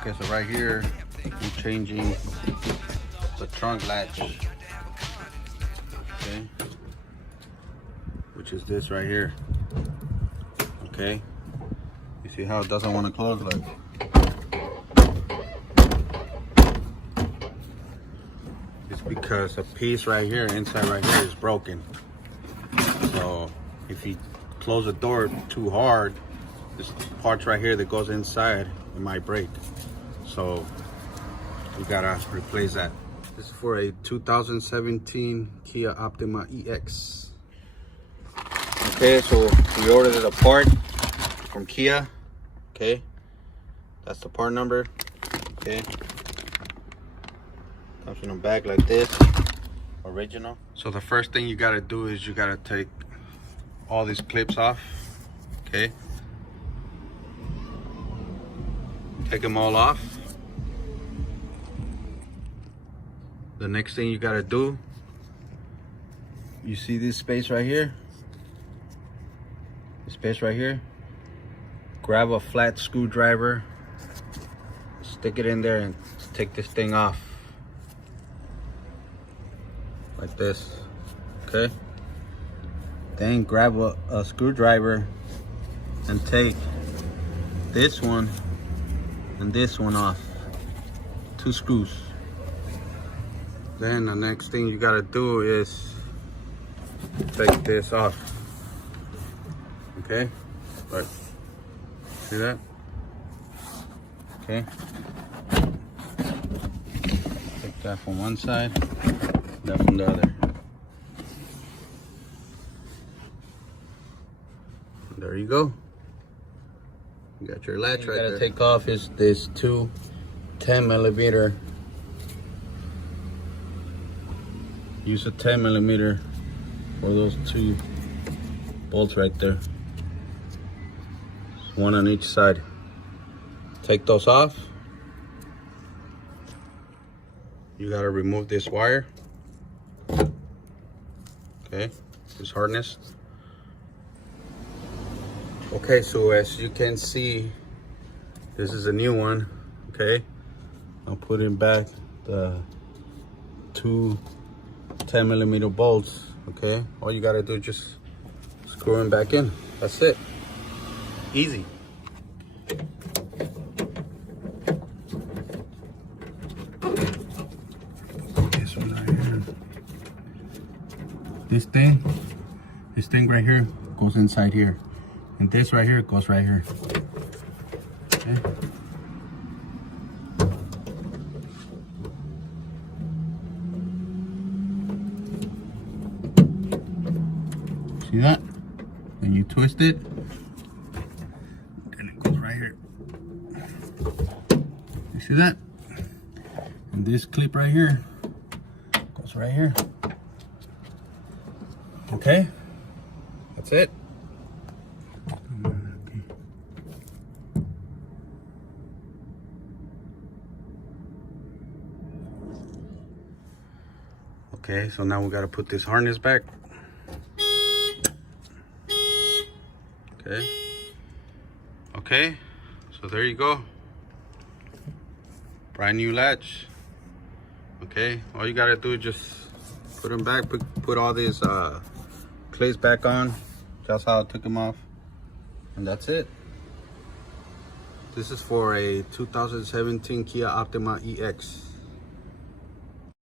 Okay, so right here, I'm changing the trunk latch. Okay, which is this right here. Okay, you see how it doesn't want to close? Like, it's because a piece right here, inside right here, is broken. So if you close the door too hard, this part right here that goes inside, it might break. So we gotta replace that. This is for a 2017 Kia Optima EX. Okay, so we ordered it apart from Kia. Okay, that's the part number. Okay, comes in a bag like this, original. So the first thing you gotta do is you gotta take all these clips off. Okay, take them all off. The next thing you gotta do, you see this space right here? This space right here? Grab a flat screwdriver, stick it in there and take this thing off. Like this, okay? Then grab a screwdriver and take this one and this one off. 2 screws. Then the next thing you gotta do is take this off. Okay? Right. See that? Okay. Take that from one side, that from the other. There you go. You got your latch right there. You gotta take off is this 2 10mm. Use a 10mm for those 2 bolts right there. Just one on each side. Take those off. You gotta remove this wire. Okay, this harness. Okay, so as you can see, this is a new one. Okay, I'm putting back the 2 10mm bolts. Okay, all you gotta do is just screw them back in. That's it. Easy. This one right here. This thing right here goes inside here, and this right here goes right here. Okay. See that? Then you twist it, and it goes right here. You see that? And this clip right here goes right here. Okay? That's it. Okay, so now we gotta put this harness back. Okay, so there you go. Brand new latch. Okay, all you gotta do is just put them back, put all these clips back on, just how I took them off, and that's it. This is for a 2017 Kia Optima EX.